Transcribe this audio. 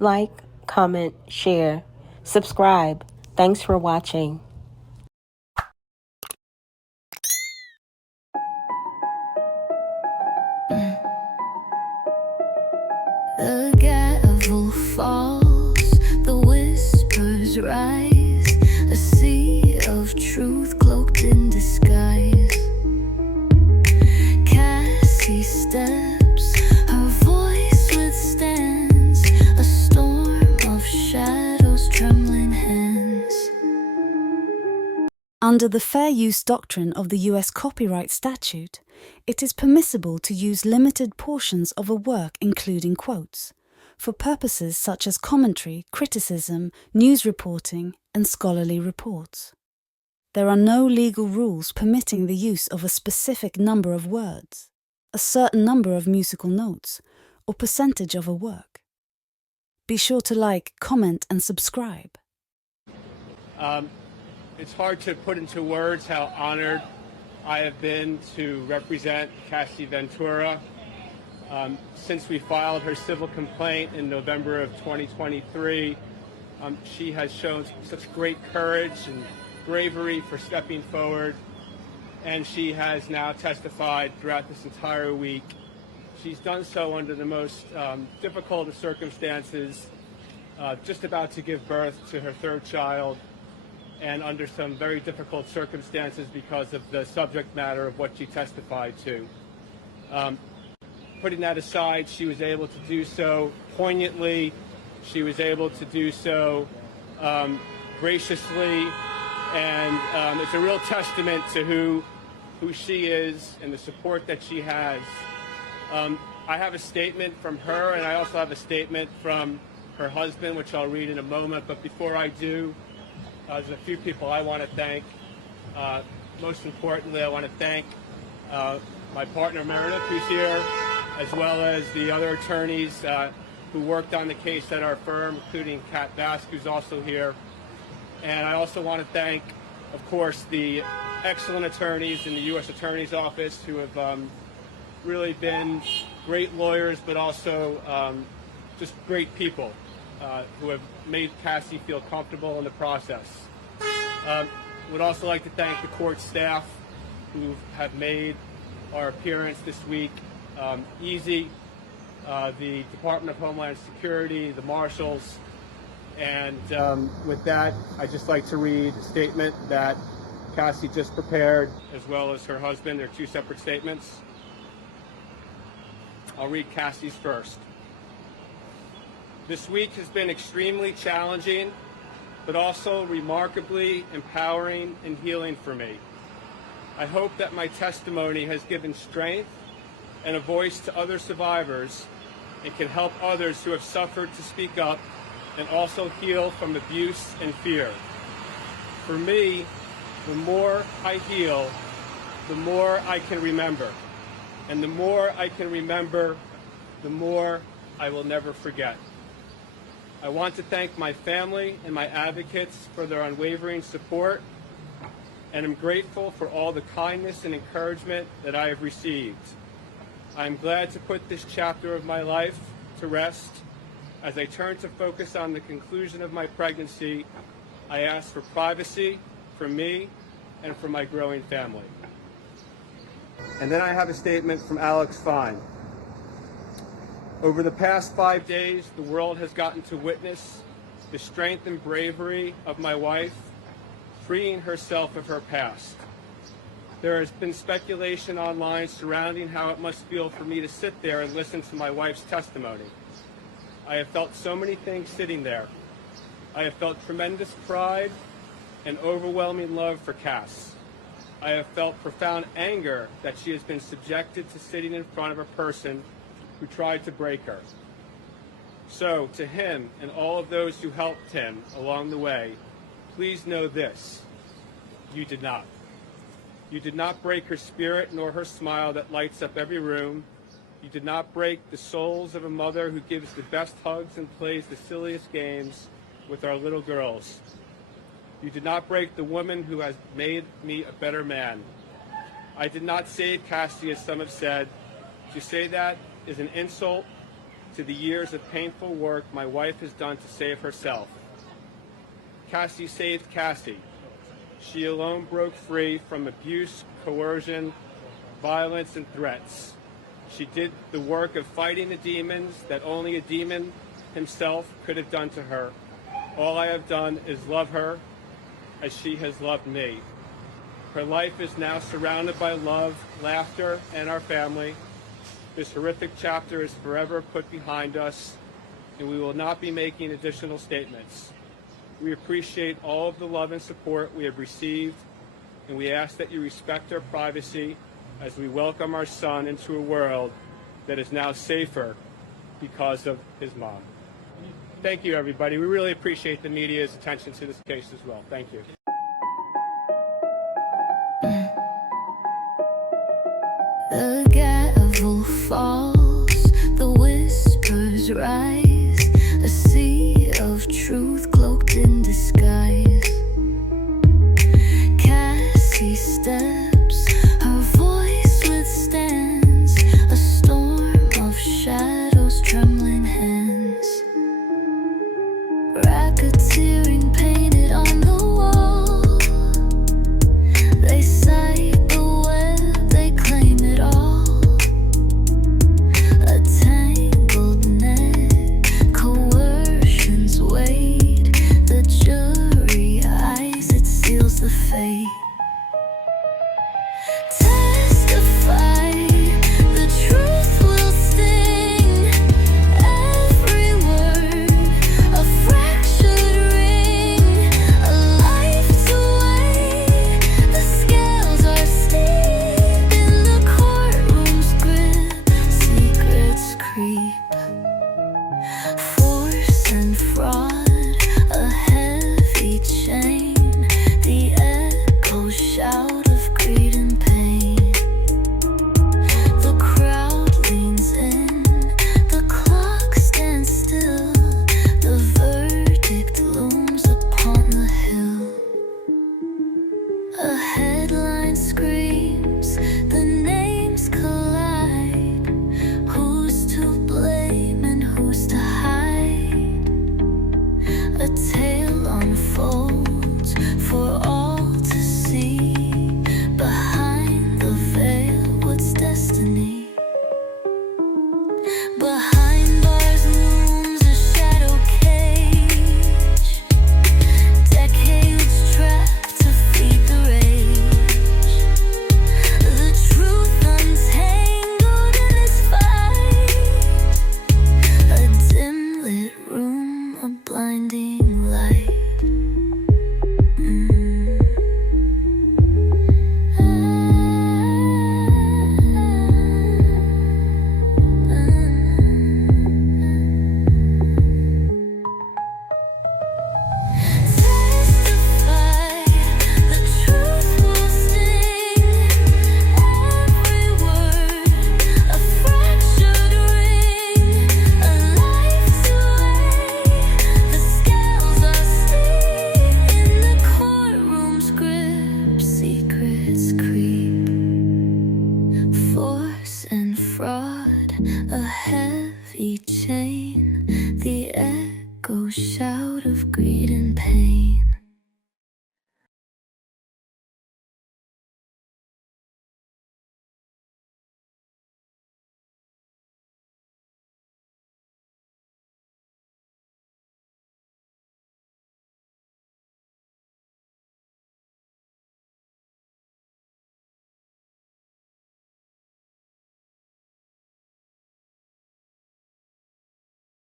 Like, comment, share, subscribe. Thanks for watching. The gavel falls, the whispers rise, a sea of truth cloaked in disguise. Cassie steps, her voice withstands a storm of shadows, trembling hands. Under the fair use doctrine of the U.S. copyright statute, it is permissible to use limited portions of a work, including quotes, for purposes such as commentary, criticism, news reporting, and scholarly reports. There are no legal rules permitting the use of a specific number of words, a certain number of musical notes, or percentage of a work. Be sure to like, comment, and subscribe. It's hard to put into words how honored I have been to represent Cassie Ventura. Since we filed her civil complaint in November of 2023, she has shown such great courage and bravery for stepping forward, and she has now testified throughout this entire week. She's done so under the most difficult of circumstances, just about to give birth to her third child, and under some very difficult circumstances because of the subject matter of what she testified to. Putting that aside, she was able to do so poignantly. She was able to do so graciously, and it's a real testament to who she is and the support that she has. I have a statement from her, and I also have a statement from her husband, which I'll read in a moment. But before I do, there's a few people I want to thank. Most importantly, I want to thank my partner Meredith, who's here, as well as the other attorneys who worked on the case at our firm, including Kat Bask, who's also here. And I also want to thank, of course, the excellent attorneys in the U.S. Attorney's Office who have really been great lawyers, but also just great people who have made Cassie feel comfortable in the process. Would also like to thank the court staff who have made our appearance this week easy, the Department of Homeland Security, the marshals, and with that, I'd just like to read a statement that Cassie just prepared, as well as her husband. They're two separate statements. I'll read Cassie's first. This week has been extremely challenging, but also remarkably empowering and healing for me. I hope that my testimony has given strength and a voice to other survivors and can help others who have suffered to speak up and also heal from abuse and fear. For me, the more I heal, the more I can remember. And the more I can remember, the more I will never forget. I want to thank my family and my advocates for their unwavering support, and I'm grateful for all the kindness and encouragement that I have received. I'm glad to put this chapter of my life to rest. As I turn to focus on the conclusion of my pregnancy, I ask for privacy for me and for my growing family. And then I have a statement from Alex Fine. Over the past 5 days, the world has gotten to witness the strength and bravery of my wife, freeing herself of her past. There has been speculation online surrounding how it must feel for me to sit there and listen to my wife's testimony. I have felt so many things sitting there. I have felt tremendous pride and overwhelming love for Cass. I have felt profound anger that she has been subjected to sitting in front of a person who tried to break her. So, to him and all of those who helped him along the way, please know this: you did not. You did not break her spirit nor her smile that lights up every room. You did not break the souls of a mother who gives the best hugs and plays the silliest games with our little girls. You did not break the woman who has made me a better man. I did not save Cassie, as some have said. To say that is an insult to the years of painful work my wife has done to save herself. Cassie saved Cassie. She alone broke free from abuse, coercion, violence, and threats. She did the work of fighting the demons that only a demon himself could have done to her. All I have done is love her as she has loved me. Her life is now surrounded by love, laughter, and our family. This horrific chapter is forever put behind us, and we will not be making additional statements. We appreciate all of the love and support we have received, and we ask that you respect our privacy as we welcome our son into a world that is now safer because of his mom. Thank you, everybody. We really appreciate the media's attention to this case as well. Thank you. The gavel falls, the whispers rise, a sea of truth cloaked in disguise. Cassie steps, her voice withstands a storm of shadows, trembling hands. Racketeering painted on the wall, they cite the web, they claim it all. A tangled net, coercion's weight, the jury eyes, it seals the fate. Testify, the truth will sting, every word a fractured ring, a life to weigh, the scales are steep in the courtroom's grip, secrets creep, force and fraud, a heavy chain, the echo shout of greed and pain. The crowd leans in, the clock stands still, the verdict looms upon the hill. A headline screams, the names collide, who's to blame and who's to hide? A tale unfolds for all to see, behind the veil what's destiny? Behind bars looms a shadow cage, decades trapped to feed the rage. The truth untangled in this fight, a dim lit room, a blinding light. Testify, the truth will sting, every word a fractured ring, a life to weigh, the scales are steep in the courtroom's grip, secrets creep, force and fraud, a heavy chain, the echo shout of greed and pain.